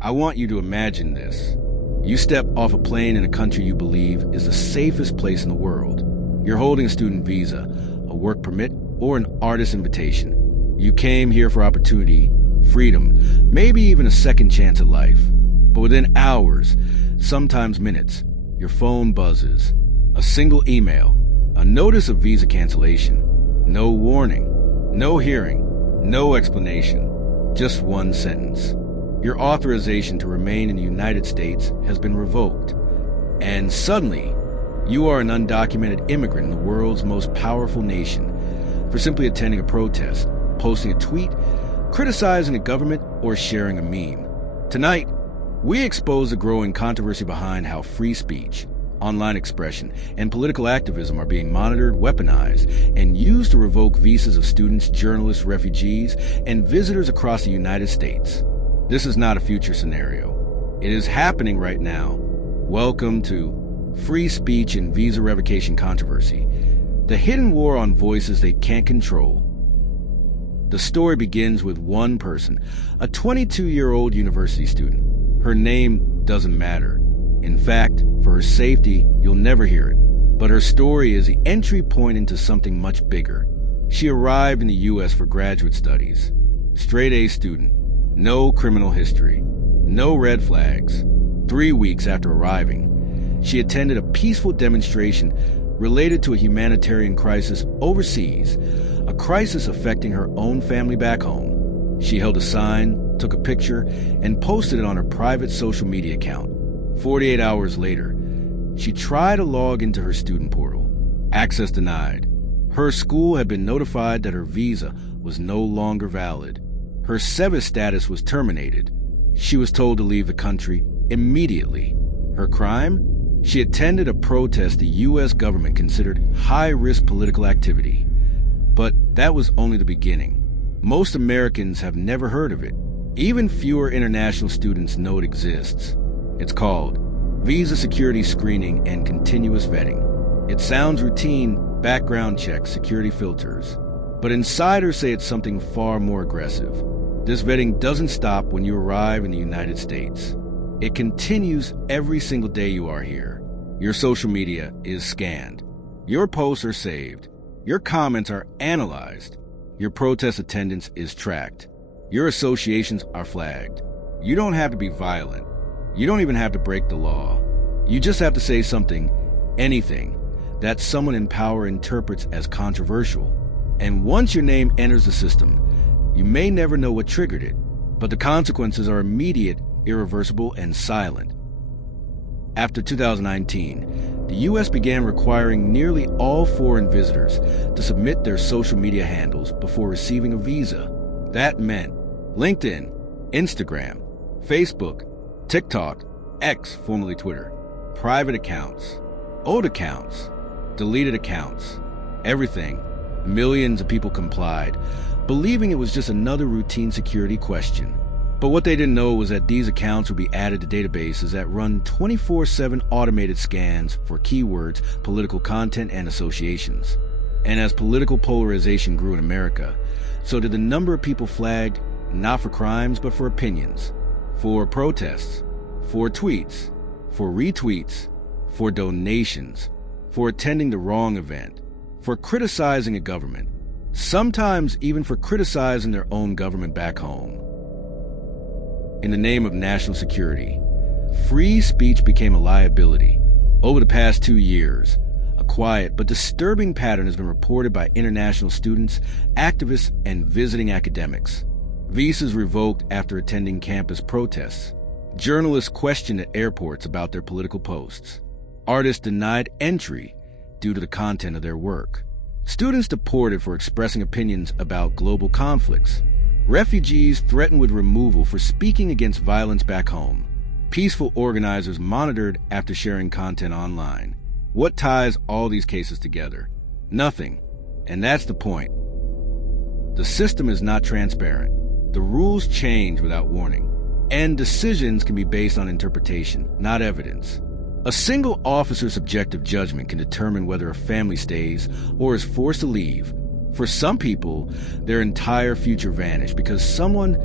I want you to imagine this. You step off a plane in a country you believe is the safest place in the world. You're holding a student visa, a work permit, or an artist invitation. You came here for opportunity, freedom, maybe even a second chance at life. But within hours, sometimes minutes, your phone buzzes. A single email, a notice of visa cancellation. No warning, no hearing, no explanation. Just one sentence. Your authorization to remain in the United States has been revoked. And suddenly, you are an undocumented immigrant in the world's most powerful nation for simply attending a protest, posting a tweet, criticizing a government, or sharing a meme. Tonight, we expose the growing controversy behind how free speech, online expression, and political activism are being monitored, weaponized, and used to revoke visas of students, journalists, refugees, and visitors across the United States. This is not a future scenario. It is happening right now. Welcome to Free Speech and Visa Revocation Controversy, the hidden war on voices they can't control. The story begins with one person, a 22-year-old university student. Her name doesn't matter. In fact, for her safety, you'll never hear it. But her story is the entry point into something much bigger. She arrived in the U.S. for graduate studies. Straight A student. No criminal history. No red flags. 3 weeks after arriving, she attended a peaceful demonstration related to a humanitarian crisis overseas, a crisis affecting her own family back home. She held a sign, took a picture, and posted it on her private social media account. 48 hours later, she tried to log into her student portal. Access denied. Her school had been notified that her visa was no longer valid. Her SEVIS status was terminated. She was told to leave the country immediately. Her crime? She attended a protest the U.S. government considered high-risk political activity. But that was only the beginning. Most Americans have never heard of it. Even fewer international students know it exists. It's called Visa Security Screening and Continuous Vetting. It sounds routine, background checks, security filters. But insiders say it's something far more aggressive. This vetting doesn't stop when you arrive in the United States. It continues every single day you are here. Your social media is scanned. Your posts are saved. Your comments are analyzed. Your protest attendance is tracked. Your associations are flagged. You don't have to be violent. You don't even have to break the law. You just have to say something, anything, that someone in power interprets as controversial. And once your name enters the system, you may never know what triggered it, but the consequences are immediate, irreversible, and silent. After 2019, the U.S. began requiring nearly all foreign visitors to submit their social media handles before receiving a visa. That meant LinkedIn, Instagram, Facebook, TikTok, X, formerly Twitter, private accounts, old accounts, deleted accounts, everything. Millions of people complied, believing it was just another routine security question. But what they didn't know was that these accounts would be added to databases that run 24/7 automated scans for keywords, political content, and associations. And as political polarization grew in America, so did the number of people flagged not for crimes but for opinions, for protests, for tweets, for retweets, for donations, for attending the wrong event, for criticizing a government, sometimes even for criticizing their own government back home. In the name of national security, free speech became a liability. Over the past 2 years, a quiet but disturbing pattern has been reported by international students, activists, and visiting academics. Visas revoked after attending campus protests. Journalists questioned at airports about their political posts. Artists denied entry due to the content of their work. Students deported for expressing opinions about global conflicts. Refugees threatened with removal for speaking against violence back home. Peaceful organizers monitored after sharing content online. What ties all these cases together? Nothing. And that's the point. The system is not transparent. The rules change without warning. And decisions can be based on interpretation, not evidence. A single officer's subjective judgment can determine whether a family stays or is forced to leave. For some people, their entire future vanished because someone,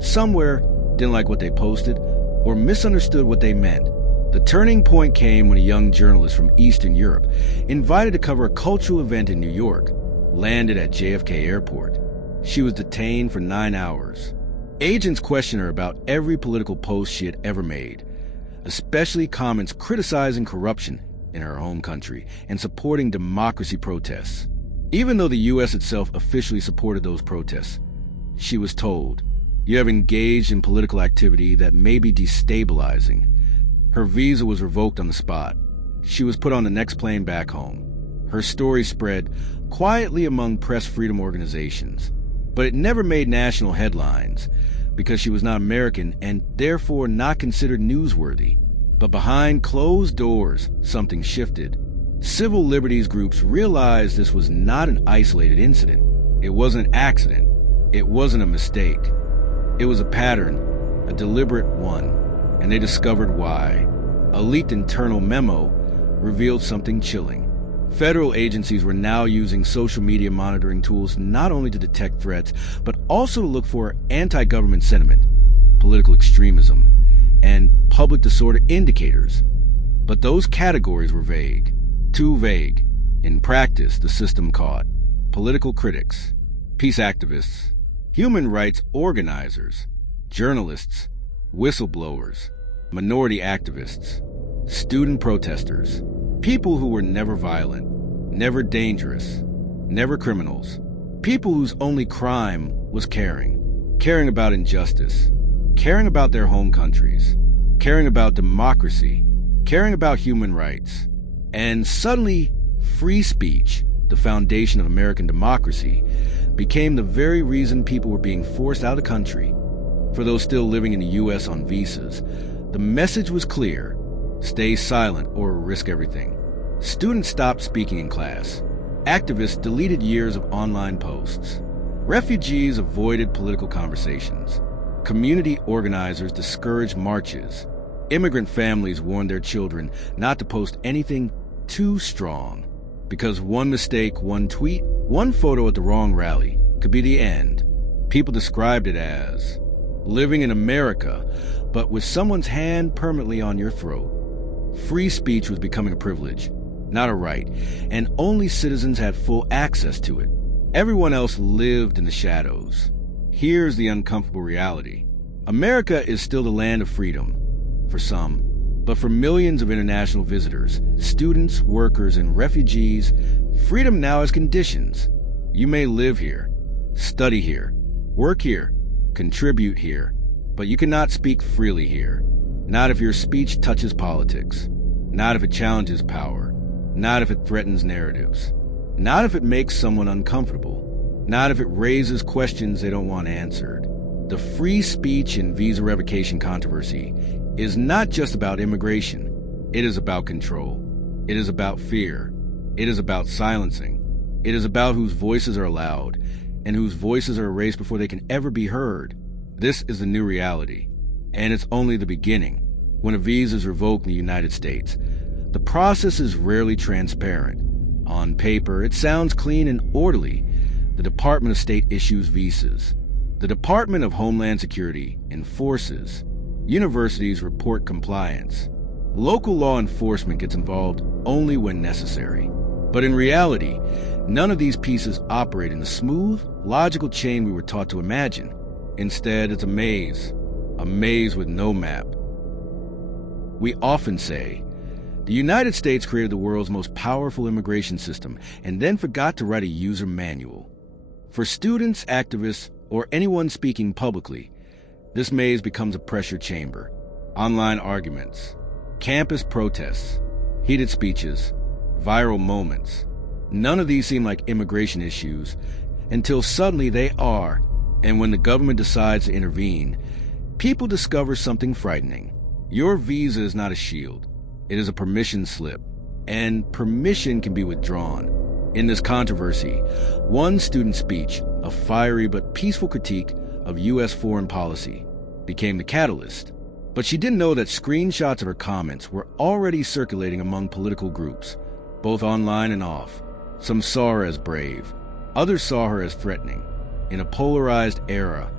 somewhere, didn't like what they posted or misunderstood what they meant. The turning point came when a young journalist from Eastern Europe, invited to cover a cultural event in New York, landed at JFK Airport. She was detained for 9 hours. Agents questioned her about every political post she had ever made, especially comments criticizing corruption in her home country and supporting democracy protests. Even though the U.S. itself officially supported those protests, she was told, "You have engaged in political activity that may be destabilizing." Her visa was revoked on the spot. She was put on the next plane back home. Her story spread quietly among press freedom organizations, but it never made national headlines because she was not American and therefore not considered newsworthy. But behind closed doors, something shifted. Civil liberties groups realized this was not an isolated incident. It wasn't an accident. It wasn't a mistake. It was a pattern, a deliberate one, and they discovered why. A leaked internal memo revealed something chilling. Federal agencies were now using social media monitoring tools not only to detect threats, but also to look for anti-government sentiment, political extremism, and public disorder indicators. But those categories were vague. Too vague. In practice, the system caught political critics, peace activists, human rights organizers, journalists, whistleblowers, minority activists, student protesters, people who were never violent, never dangerous, never criminals, people whose only crime was caring about injustice, caring about their home countries, caring about democracy, caring about human rights. And suddenly, free speech, the foundation of American democracy, became the very reason people were being forced out of the country. For those still living in the U.S. on visas, the message was clear: stay silent or risk everything. Students stopped speaking in class. Activists deleted years of online posts. Refugees avoided political conversations. Community organizers discouraged marches. Immigrant families warned their children not to post anything too strong, because one mistake, one tweet, one photo at the wrong rally could be the end. People described it as living in America, but with someone's hand permanently on your throat. Free speech was becoming a privilege, not a right, and only citizens had full access to it. Everyone else lived in the shadows. Here's the uncomfortable reality. America is still the land of freedom, for some, but for millions of international visitors, students, workers, and refugees, freedom now has conditions. You may live here, study here, work here, contribute here, but you cannot speak freely here. Not if your speech touches politics, not if it challenges power, not if it threatens narratives, not if it makes someone uncomfortable, not if it raises questions they don't want answered. The free speech and visa revocation controversy is not just about immigration. It is about control. It is about fear. It is about silencing. It is about whose voices are allowed and whose voices are erased before they can ever be heard. This is the new reality, and it's only the beginning. When a visa is revoked in the United States, the process is rarely transparent. On paper, it sounds clean and orderly. The Department of State issues visas. The Department of Homeland Security enforces. Universities report compliance. Local law enforcement gets involved only when necessary. But in reality, none of these pieces operate in the smooth, logical chain we were taught to imagine. Instead, it's a maze with no map. We often say, the United States created the world's most powerful immigration system and then forgot to write a user manual. For students, activists, or anyone speaking publicly, this maze becomes a pressure chamber. Online arguments, campus protests, heated speeches, viral moments. None of these seem like immigration issues until suddenly they are. And when the government decides to intervene, people discover something frightening. Your visa is not a shield. It is a permission slip, and permission can be withdrawn. In this controversy, one student's speech, a fiery but peaceful critique of U.S. foreign policy, became the catalyst. But she didn't know that screenshots of her comments were already circulating among political groups, both online and off. Some saw her as brave. Others saw her as threatening. In a polarized era,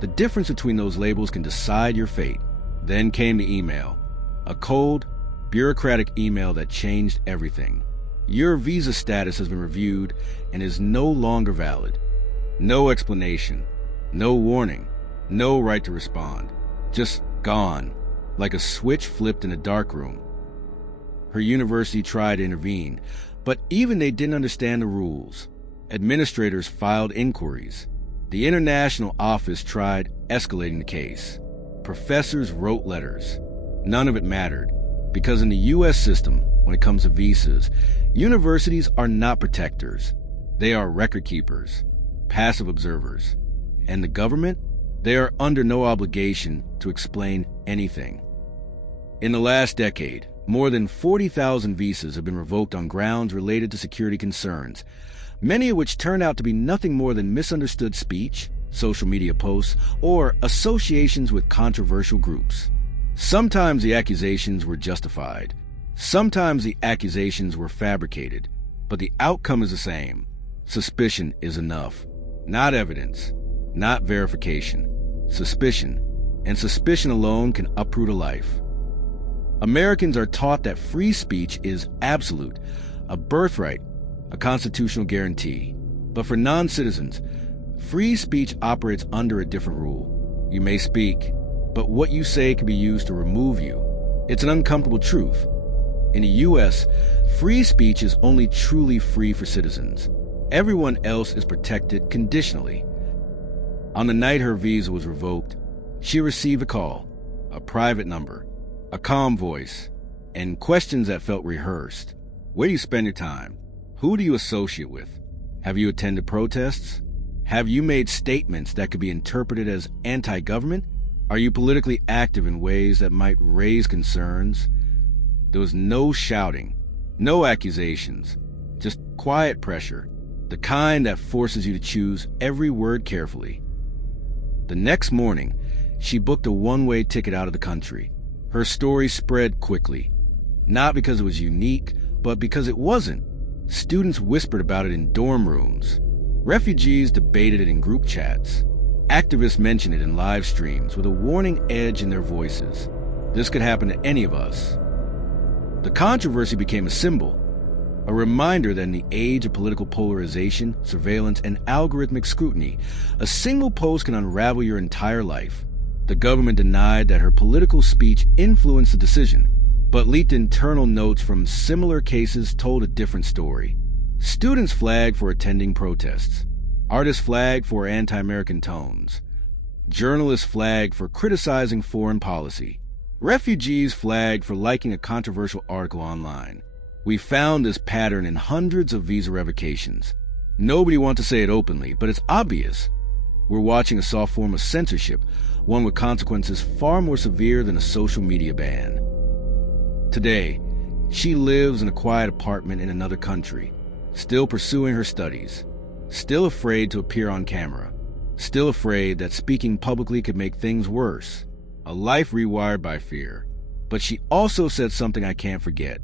the difference between those labels can decide your fate. Then came the email. A cold, bureaucratic email that changed everything. Your visa status has been reviewed and is no longer valid. No explanation, no warning, no right to respond. Just gone, like a switch flipped in a dark room. Her university tried to intervene, but even they didn't understand the rules. Administrators filed inquiries. The international office tried escalating the case. Professors wrote letters. None of it mattered, because in the U.S. system, when it comes to visas, universities are not protectors. They are record keepers, passive observers. And the government? They are under no obligation to explain anything. In the last decade, more than 40,000 visas have been revoked on grounds related to security concerns, many of which turned out to be nothing more than misunderstood speech, social media posts, or associations with controversial groups. Sometimes the accusations were justified. Sometimes the accusations were fabricated. But the outcome is the same. Suspicion is enough. Not evidence. Not verification. Suspicion. And suspicion alone can uproot a life. Americans are taught that free speech is absolute, a birthright, a constitutional guarantee. But for non-citizens, free speech operates under a different rule. You may speak, but what you say can be used to remove you. It's an uncomfortable truth. In the U.S., free speech is only truly free for citizens. Everyone else is protected conditionally. On the night her visa was revoked, she received a call, a private number, a calm voice, and questions that felt rehearsed. Where do you spend your time? Who do you associate with? Have you attended protests? Have you made statements that could be interpreted as anti-government? Are you politically active in ways that might raise concerns? There was no shouting, no accusations, just quiet pressure, the kind that forces you to choose every word carefully. The next morning, she booked a one-way ticket out of the country. Her story spread quickly, not because it was unique, but because it wasn't. Students whispered about it in dorm rooms. Refugees debated it in group chats. Activists mentioned it in live streams with a warning edge in their voices. This could happen to any of us. The controversy became a symbol, a reminder that in the age of political polarization, surveillance, and algorithmic scrutiny, a single post can unravel your entire life. The government denied that her political speech influenced the decision, but leaked internal notes from similar cases told a different story. Students flagged for attending protests. Artists flagged for anti-American tones. Journalists flagged for criticizing foreign policy. Refugees flagged for liking a controversial article online. We found this pattern in hundreds of visa revocations. Nobody wants to say it openly, but it's obvious. We're watching a soft form of censorship, one with consequences far more severe than a social media ban. Today, she lives in a quiet apartment in another country, still pursuing her studies, still afraid to appear on camera, still afraid that speaking publicly could make things worse. A life rewired by fear. But she also said something I can't forget.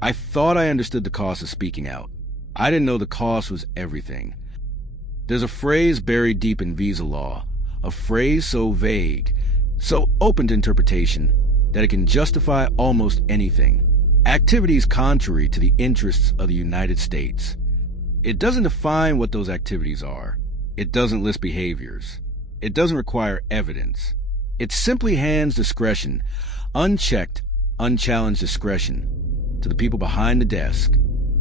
I thought I understood the cost of speaking out. I didn't know the cost was everything. There's a phrase buried deep in visa law, a phrase so vague, so open to interpretation, that it can justify almost anything. Activities contrary to the interests of the United States. It doesn't define what those activities are. It doesn't list behaviors. It doesn't require evidence. It simply hands discretion, unchecked, unchallenged discretion, to the people behind the desk.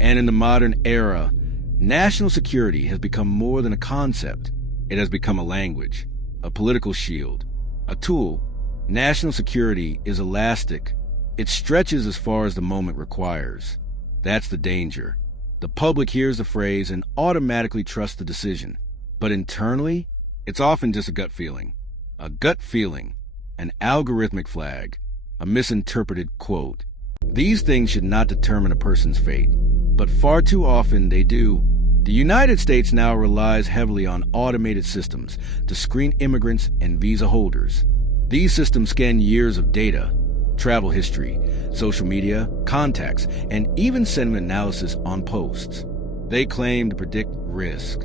And in the modern era, national security has become more than a concept. It has become a language, a political shield, a tool. National security is elastic. It stretches as far as the moment requires. That's the danger. The public hears the phrase and automatically trusts the decision. But internally, it's often just a gut feeling. A gut feeling, an algorithmic flag, a misinterpreted quote. These things should not determine a person's fate, but far too often they do. The United States now relies heavily on automated systems to screen immigrants and visa holders. These systems scan years of data, travel history, social media, contacts, and even sentiment analysis on posts. They claim to predict risk.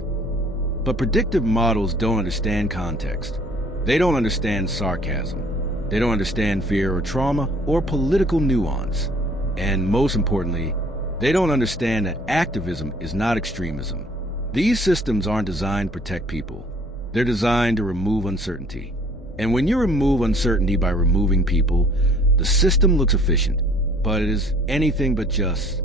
But predictive models don't understand context. They don't understand sarcasm. They don't understand fear or trauma or political nuance. And most importantly, they don't understand that activism is not extremism. These systems aren't designed to protect people. They're designed to remove uncertainty. And when you remove uncertainty by removing people, the system looks efficient, but it is anything but just.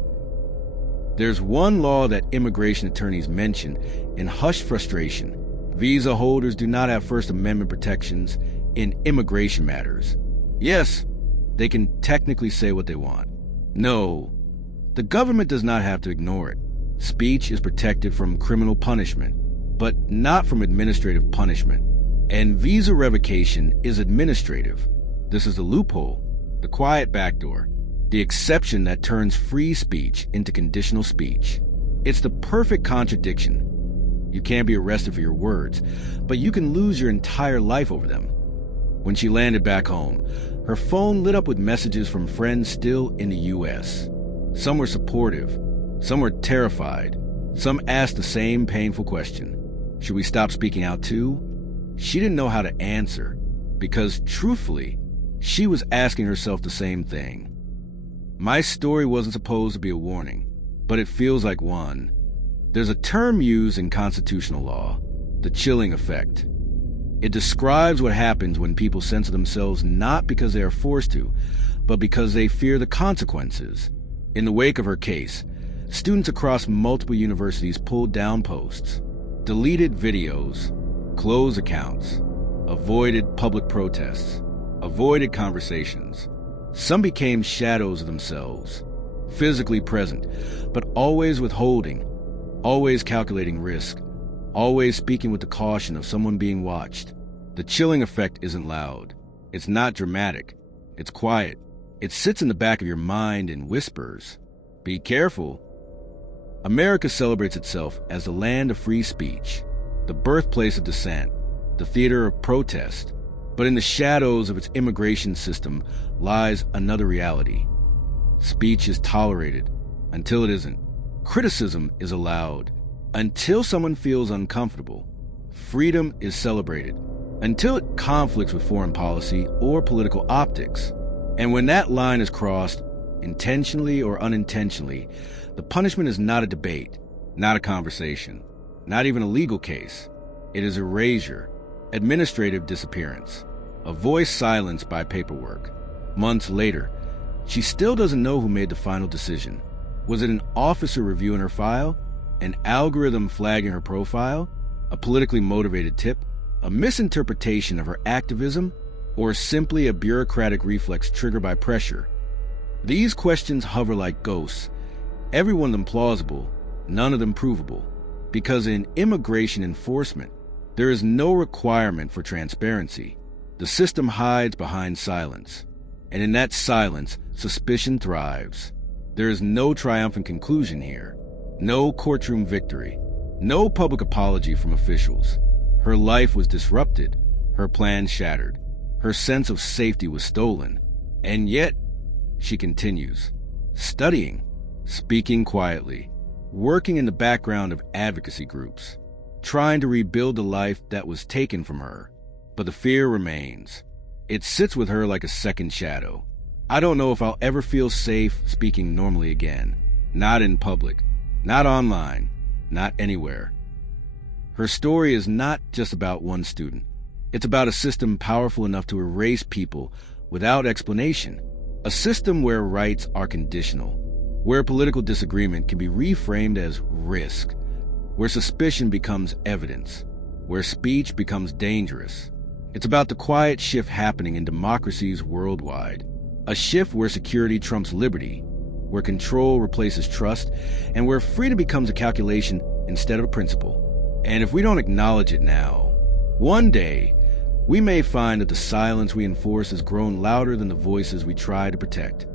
There's one law that immigration attorneys mention in hushed frustration. Visa holders do not have First Amendment protections in immigration matters. Yes, they can technically say what they want. No, the government does not have to ignore it. Speech is protected from criminal punishment, but not from administrative punishment. And visa revocation is administrative. This is the loophole, the quiet backdoor, the exception that turns free speech into conditional speech. It's the perfect contradiction. You can't be arrested for your words, but you can lose your entire life over them. When she landed back home, her phone lit up with messages from friends still in the U.S. Some were supportive, some were terrified, some asked the same painful question. Should we stop speaking out too? She didn't know how to answer, because truthfully, she was asking herself the same thing. My story wasn't supposed to be a warning, but it feels like one. There's a term used in constitutional law, the chilling effect. It describes what happens when people censor themselves not because they are forced to, but because they fear the consequences. In the wake of her case, students across multiple universities pulled down posts, deleted videos, closed accounts, avoided public protests, avoided conversations. Some became shadows of themselves, physically present, but always withholding, always calculating risk, always speaking with the caution of someone being watched. The chilling effect isn't loud. It's not dramatic. It's quiet. It sits in the back of your mind and whispers, "Be careful." America celebrates itself as the land of free speech, the birthplace of dissent, the theater of protest. But in the shadows of its immigration system lies another reality. Speech is tolerated until it isn't. Criticism is allowed until someone feels uncomfortable. Freedom is celebrated until it conflicts with foreign policy or political optics. And when that line is crossed, intentionally or unintentionally, the punishment is not a debate, not a conversation, not even a legal case. It is erasure, administrative disappearance, a voice silenced by paperwork. Months later, she still doesn't know who made the final decision. Was it an officer reviewing her file? An algorithm flagging her profile? A politically motivated tip? A misinterpretation of her activism? Or simply a bureaucratic reflex triggered by pressure? These questions hover like ghosts, every one of them plausible, none of them provable. Because in immigration enforcement, there is no requirement for transparency. The system hides behind silence. And in that silence, suspicion thrives. There is no triumphant conclusion here. No courtroom victory. No public apology from officials. Her life was disrupted. Her plans shattered. Her sense of safety was stolen. And yet, she continues. Studying. Speaking quietly. Working in the background of advocacy groups. Trying to rebuild the life that was taken from her. But the fear remains. It sits with her like a second shadow. I don't know if I'll ever feel safe speaking normally again. Not in public. Not online. Not anywhere. Her story is not just about one student. It's about a system powerful enough to erase people without explanation. A system where rights are conditional. Where political disagreement can be reframed as risk. Where suspicion becomes evidence. Where speech becomes dangerous. It's about the quiet shift happening in democracies worldwide. A shift where security trumps liberty, where control replaces trust, and where freedom becomes a calculation instead of a principle. And if we don't acknowledge it now, one day, we may find that the silence we enforce has grown louder than the voices we try to protect.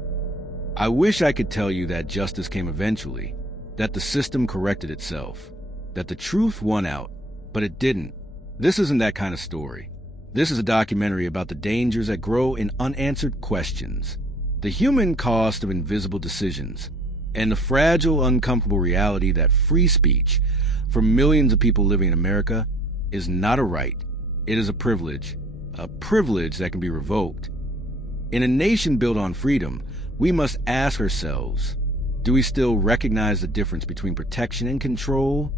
I wish I could tell you that justice came eventually, that the system corrected itself, that the truth won out, but it didn't. This isn't that kind of story. This is a documentary about the dangers that grow in unanswered questions, the human cost of invisible decisions, and the fragile, uncomfortable reality that free speech, for millions of people living in America, is not a right. It is a privilege that can be revoked, In a nation built on freedom, we must ask ourselves, do we still recognize the difference between protection and control?